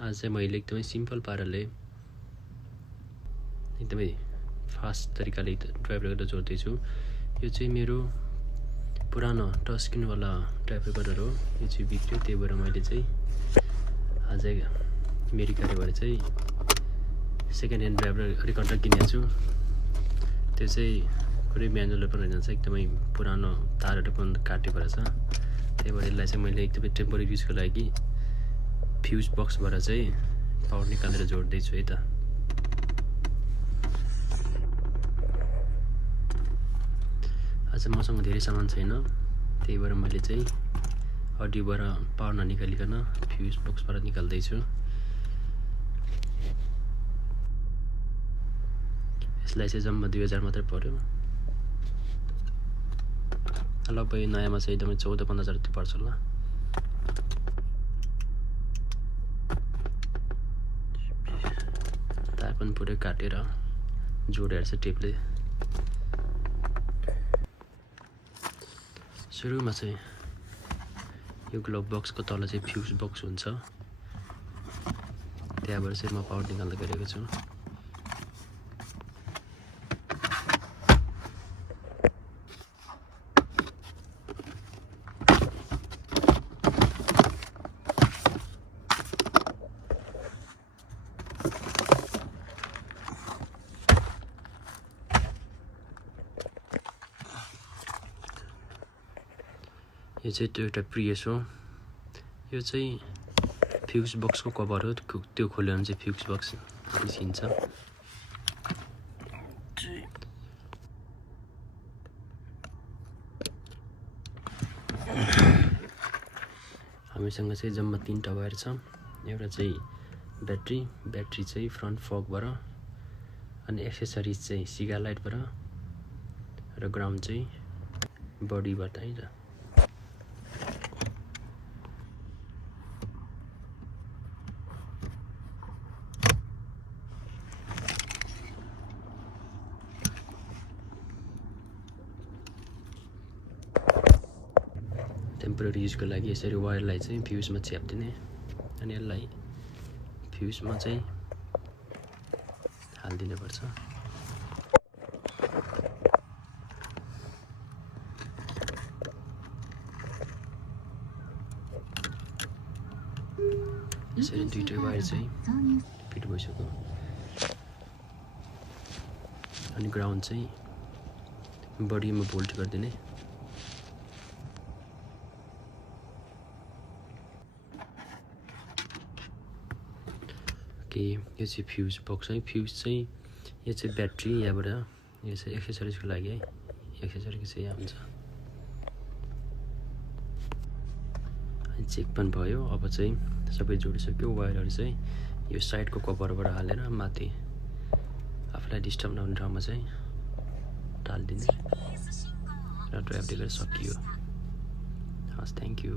आज चाहिँ मैले एकदमै सिम्पल पाराले एकदमै फास्ट तरिकाले ड्राइभ गरेर जोड्दैछु। यो चाहिँ मेरो पुरानो टच स्क्रिन वाला ड्राइभ रेकर्डर हो। यो चाहिँ बिग्रियो, त्यही भएर मैले चाहिँ आज अमेरिकाबाट चाहिँ सेकेन्ड ह्यान्ड ड्राइभ रेकर्डर किनेको छु। त्यो चाहिँ कुनै म्यानुअल पनि रहेछ, एकदमै पुरानो तारहरू पनि काटेको रहेछ। त्यही भएर यसलाई चाहिँ मैले एकदमै टेम्पोररी युजको लागि फ्युज बक्सबाट चाहिँ पावर निकालेर जोड्दैछु है त। आज मसँग धेरै सामान छैन, त्यही भएर मैले चाहिँ अडियोबाट पावर ननिकालिकन फ्युज बक्सबाट निकाल्दैछु। यसलाई चाहिँ जम्मा 2000 मात्रै पर्यो। लगभग नयाँमा चाहिँ एकदमै 14-15 हजार जति पर्छ होला। तार पनि पुरै काटेर जोडेर चाहिँ टेपले। सुरुमा चाहिँ यो ग्लोभ बक्सको तल चाहिँ फ्युज बक्स हुन्छ, त्यहाँबाट चाहिँ म पावर निकाल्दै गरेको छु। यो चाहिँ टोयोटा प्रियस हो। यो चाहिँ फ्युज बक्सको कभर हो, त्यो खोल्यो भने चाहिँ फ्युज बक्स निस्किन्छ। हामीसँग चाहिँ जम्मा 3टा वायर छ। एउटा चाहिँ ब्याट्री चाहिँ फ्रन्ट फकबाट, अनि एक्सेसरिज चाहिँ सिगा लाइटबाट, र ग्राउन्ड चाहिँ बडीबाट है त। टेम्पोररी युजको लागि यसरी वायरलाई चाहिँ फ्युजमा च्याप्दिने, अनि यसलाई फ्युजमा चाहिँ हालिदिनु पर्छ। यसरी 2टा वायर चाहिँ फिट भइसक्यो। अनि ग्राउन्ड चाहिँ बडीमा बोल्ट गरिदिने। यो चाहिँ फ्युज बक्स है। फ्युज चाहिँ यो चाहिँ ब्याट्री, यहाँबाट यो चाहिँ एक्सेसरिजको लागि है। एक्सेसरिज चाहिँ यहाँ हुन्छ। अनि चेक पनि भयो। अब चाहिँ सबै जोडिसक्यो। वायरहरू चाहिँ यो साइडको कभरबाट हालेर माथि आफूलाई डिस्टर्ब नहुने ठाउँमा चाहिँ टालिदिने र ड्राइभ गरेर सकियो। हस्, थ्याङ्क यू।